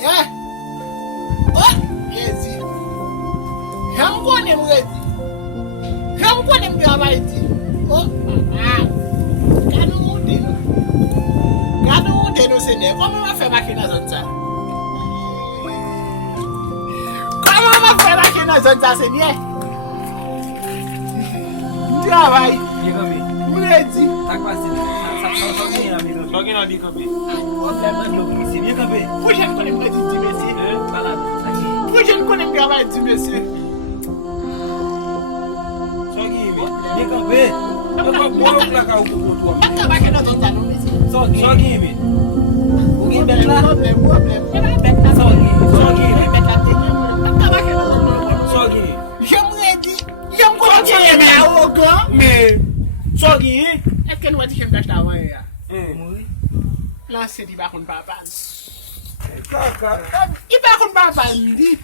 Yeah. Oh, yes. Come on, I'm ready. Come on, I'm ready. Oh, Gano deno sene. Comment on va faire ma kina zonza? Comment on va faire ma kina zonza sene? Travail. Ready. Talking on the copy. Pourquoi je ne connais pas du monsieur? Pourquoi je ne connais pas du monsieur? Là, c'est du baron papa. Il baron papa, il dit.